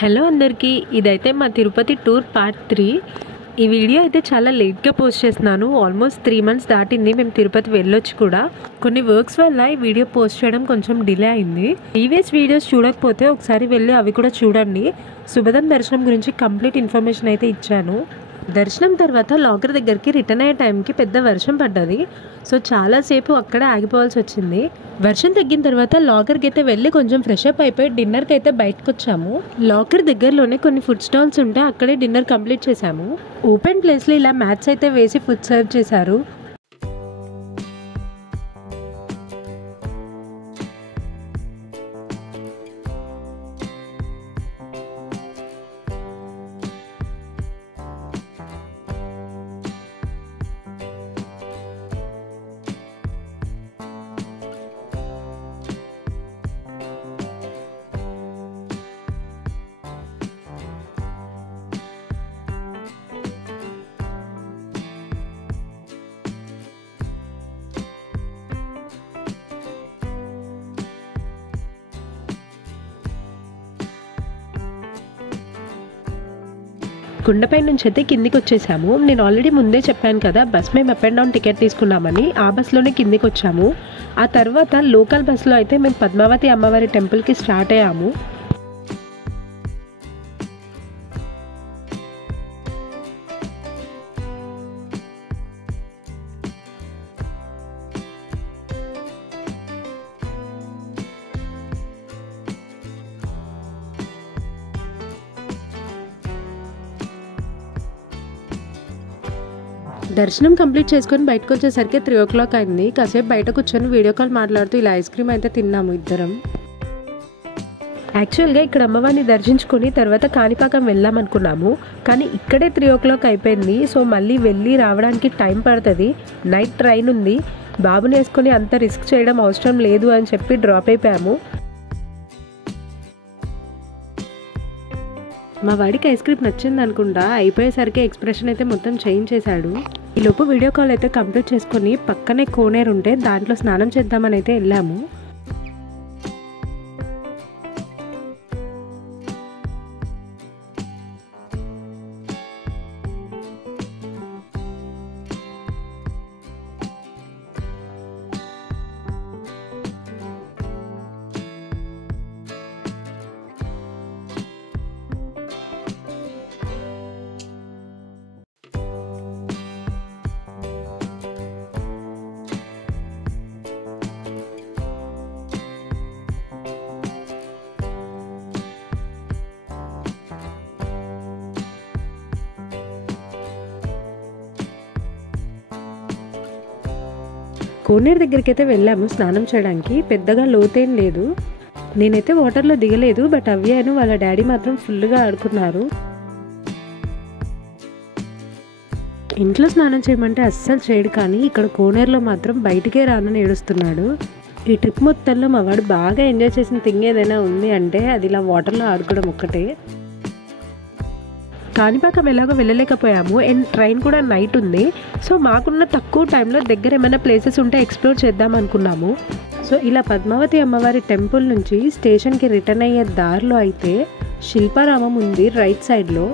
Hello అందరికీ, ఇదైతే మా తిరుపతి టూర్ పార్ట్ 3. ఈ వీడియో అయితే చాలా లేట్గా పోస్ట్ చేస్తున్నాను. ఆల్మోస్ట్ 3 months దాటింది మేము తిరుపతి వెళ్ళొచ్చు కూడా. కొన్ని వర్క్స్ వల్ల ఈ వీడియో పోస్ట్ చేయడం కొంచెం డిలే అయింది. ప్రీవియస్ వీడియోస్ చూడకపోతే ఒకసారి వెళ్ళి అవి కూడా చూడండి. శుభదం దర్శనం గురించి కంప్లీట్ ఇన్ఫర్మేషన్ అయితే ఇచ్చాను. దర్శనం తర్వాత లాకర్ దగ్గరికి రిటర్న్ అయ్యే టైంకి పెద్ద వర్షం పడ్డది. సో చాలాసేపు అక్కడే ఆగిపోవాల్సి వచ్చింది. వర్షం తగ్గిన తర్వాత లాకర్కి అయితే వెళ్ళి కొంచెం ఫ్రెష్ అప్ అయిపోయి డిన్నర్కి అయితే బయటకు వచ్చాము. లాకర్ దగ్గరలోనే కొన్ని ఫుడ్ స్టాల్స్ ఉంటే అక్కడే డిన్నర్ కంప్లీట్ చేశాము. ఓపెన్ ప్లేస్లో ఇలా మ్యాట్స్ అయితే వేసి ఫుడ్ సర్వ్ చేశారు. కొండపై నుంచి అయితే కిందికి వచ్చేసాము. నేను ఆల్రెడీ ముందే చెప్పాను కదా, బస్ మేము అప్ అండ్ డౌన్ టికెట్ తీసుకున్నామని. ఆ బస్లోనే కిందికి వచ్చాము. ఆ తర్వాత లోకల్ బస్లో అయితే మేము పద్మావతి అమ్మవారి టెంపుల్కి స్టార్ట్ అయ్యాము. దర్శనం కంప్లీట్ చేసుకొని బయటకు వచ్చేసరికి 3 o'clock అయింది. కాసేపు బయట కూర్చొని వీడియో కాల్ మాట్లాడుతూ ఇలా ఐస్ క్రీమ్ అయితే తిన్నాము ఇద్దరం. యాక్చువల్గా ఇక్కడ అమ్మవారిని దర్శించుకొని తర్వాత కాణిపాకం వెళ్దామనుకున్నాము. కానీ ఇక్కడే 3 o'clock అయిపోయింది. సో మళ్ళీ వెళ్ళి రావడానికి టైం పడుతుంది. నైట్ ట్రైన్ ఉంది. బాబుని వేసుకొని అంత రిస్క్ చేయడం అవసరం లేదు అని చెప్పి డ్రాప్ అయిపోయాము. మా వాడికి ఐస్ క్రీమ్ నచ్చింది అనుకుంటా. అయిపోయేసరికి ఎక్స్ప్రెషన్ అయితే మొత్తం చేంజ్ చేశాడు. ఈలోపు వీడియో కాల్ అయితే కంప్లీట్ చేసుకొని పక్కనే కోనేరు ఉంటే దాంట్లో స్నానం చేద్దామని అయితే వెళ్ళాము. కోనేరు దగ్గరికి అయితే వెళ్ళాము స్నానం చేయడానికి. పెద్దగా లోతేం లేదు. నేనైతే వాటర్లో దిగలేదు. బట్ అవ్యాను వాళ్ళ డాడీ మాత్రం ఫుల్గా ఆడుకున్నారు. ఇంట్లో స్నానం చేయమంటే అస్సలు చేయడు, కానీ ఇక్కడ కోనేరులో మాత్రం బయటికే రానని ఏడుస్తున్నాడు. ఈ ట్రిప్ మొత్తంలో మా వాడు బాగా ఎంజాయ్ చేసిన థింగ్ ఏదైనా ఉంది అంటే అది ఇలా వాటర్లో ఆడుకోవడం ఒక్కటే. కాణిపాకం ఎలాగో వెళ్ళలేకపోయాము. అండ్ ట్రైన్ కూడా నైట్ ఉంది. సో మాకున్న తక్కువ టైంలో దగ్గర ఏమైనా ప్లేసెస్ ఉంటే ఎక్స్ప్లోర్ చేద్దాం అనుకున్నాము. సో ఇలా పద్మావతి అమ్మవారి టెంపుల్ నుంచి స్టేషన్కి రిటర్న్ అయ్యే దారిలో అయితే శిల్పారామం ఉంది రైట్ సైడ్లో.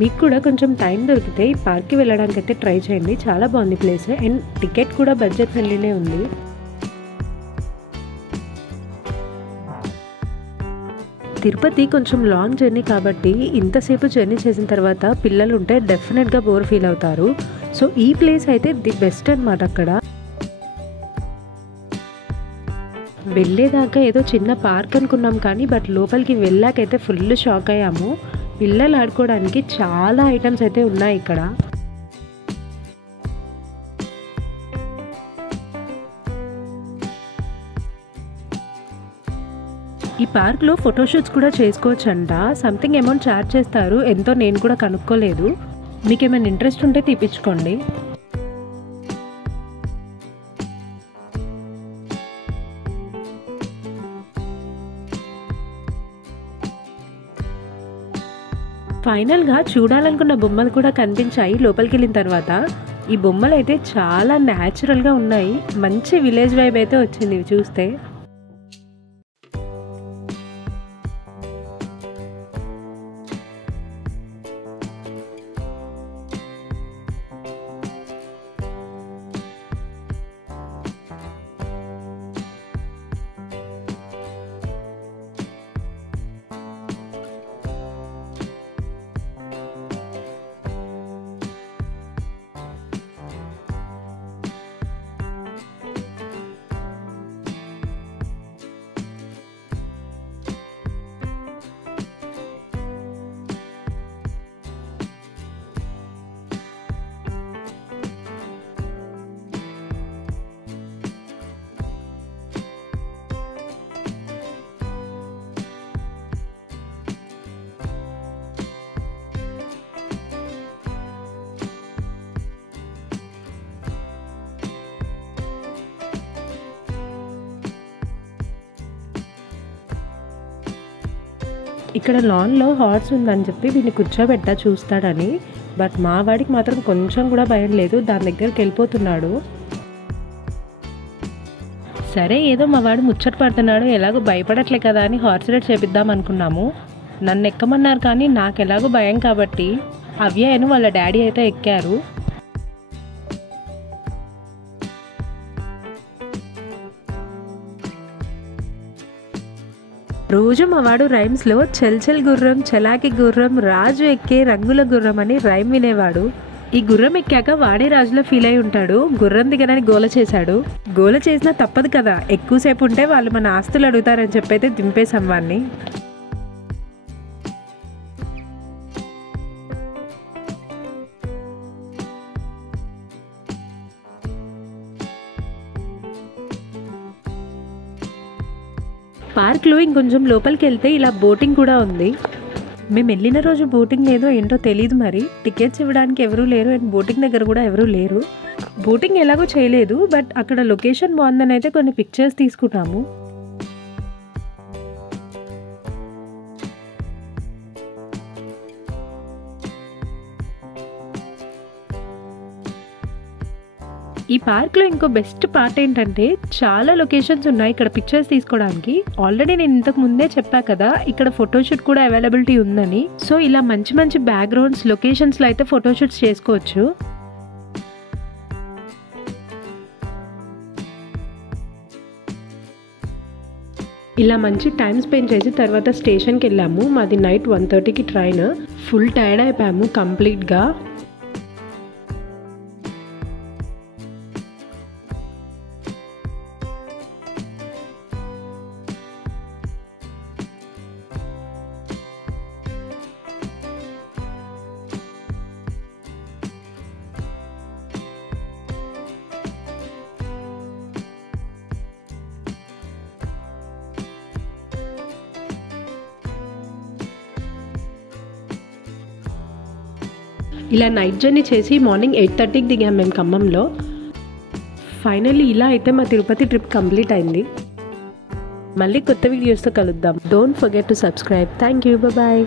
మీకు కూడా కొంచెం టైం దొరికితే ఈ పార్క్కి వెళ్ళడానికి అయితే ట్రై చేయండి. చాలా బాగుంది ప్లేస్. అండ్ టికెట్ కూడా బడ్జెట్ ఫ్రెండ్లీనే ఉంది. తిరుపతి కొంచెం లాంగ్ జర్నీ కాబట్టి ఇంతసేపు జర్నీ చేసిన తర్వాత పిల్లలు ఉంటే డెఫినెట్గా బోర్ ఫీల్ అవుతారు. సో ఈ ప్లేస్ అయితే ది బెస్ట్ అన్నమాట. అక్కడ వెళ్ళేదాకా ఏదో చిన్న పార్క్ అనుకున్నాం, కానీ బట్ లోపలికి వెళ్ళాకైతే ఫుల్ షాక్ అయ్యాము. పిల్లలు ఆడుకోవడానికి చాలా ఐటమ్స్ అయితే ఉన్నాయి ఇక్కడ. ఈ పార్క్లో ఫోటోషూట్స్ కూడా చేసుకోవచ్చు అంట. సంథింగ్ అమౌంట్ ఛార్జ్ చేస్తారు. ఎంతో నేను కూడా కనుక్కోలేదు. మీకు ఏమైనా ఇంట్రెస్ట్ ఉంటే తీపించుకోండి. ఫైనల్గా చూడాలనుకున్న బొమ్మలు కూడా కనిపించాయి లోపలికి వెళ్ళిన తర్వాత. ఈ బొమ్మలు అయితే చాలా న్యాచురల్గా ఉన్నాయి. మంచి విలేజ్ వైబ్ అయితే వచ్చింది ఇవి చూస్తే. ఇక్కడ లాన్లో హార్స్ ఉందని చెప్పి వీడిని కూర్చోబెట్టా చూస్తాడని. బట్ మా వాడికి మాత్రం కొంచెం కూడా భయం లేదు, దాని దగ్గరికి వెళ్ళిపోతున్నాడు. సరే ఏదో మా వాడు ముచ్చట పడుతున్నాడు, ఎలాగో భయపడట్లే కదా అని హార్స్ రైడ్ చేపిద్దాం అనుకున్నాము. నన్ను ఎక్కమన్నారు కానీ నాకు ఎలాగో భయం కాబట్టి అవ్యను వాళ్ళ డాడీ అయితే ఎక్కారు. రోజు మా వాడు రైమ్స్లో చల్చల్ గుర్రం, చలాకి గుర్రం, రాజు ఎక్కే రంగుల గుర్రం అని రైమ్ వినేవాడు. ఈ గుర్రం ఎక్కాక వాడే రాజులో ఫీల్ అయి ఉంటాడు. గుర్రం దిగనని గోల చేశాడు. గోల చేసినా తప్పదు కదా, ఎక్కువసేపు ఉంటే వాళ్ళు మన ఆస్తులు అడుగుతారని చెప్పైతే దింపేశాం వాడిని. పార్క్లో ఇంకొంచెం లోపలికి వెళ్తే ఇలా బోటింగ్ కూడా ఉంది. మేము వెళ్ళిన రోజు బోటింగ్ లేదో ఏంటో తెలియదు, మరి టికెట్స్ ఇవ్వడానికి ఎవరూ లేరు అండ్ బోటింగ్ దగ్గర కూడా ఎవరూ లేరు. బోటింగ్ ఎలాగో చేయలేదు, బట్ అక్కడ లొకేషన్ బాగుందని అయితే కొన్ని పిక్చర్స్ తీసుకున్నాము. ఈ పార్క్లో ఇంకో బెస్ట్ పార్ట్ ఏంటంటే చాలా లొకేషన్స్ ఉన్నాయి ఇక్కడ పిక్చర్స్ తీసుకోవడానికి. ఆల్రెడీ నేను ఇంతకు ముందే చెప్పా కదా ఇక్కడ ఫోటోషూట్ కూడా అవైలబిలిటీ ఉందని. సో ఇలా మంచి మంచి బ్యాక్గ్రౌండ్స్ లొకేషన్స్లో అయితే ఫోటోషూట్స్ చేసుకోవచ్చు. ఇలా మంచి టైం స్పెండ్ చేసి తర్వాత స్టేషన్కి వెళ్ళాము. మాది నైట్ 1:30కి ట్రైన్. ఫుల్ టైర్డ్ అయిపోయాము కంప్లీట్గా. ఇలా నైట్ జర్నీ చేసి మార్నింగ్ 8:30కి దిగాం మేము ఖమ్మంలో. ఫైనల్లీ ఇలా అయితే మా తిరుపతి ట్రిప్ కంప్లీట్ అయింది. మళ్ళీ కొత్త వీడియోస్తో కలుద్దాం. Don't forget to subscribe. Thank you. Bye.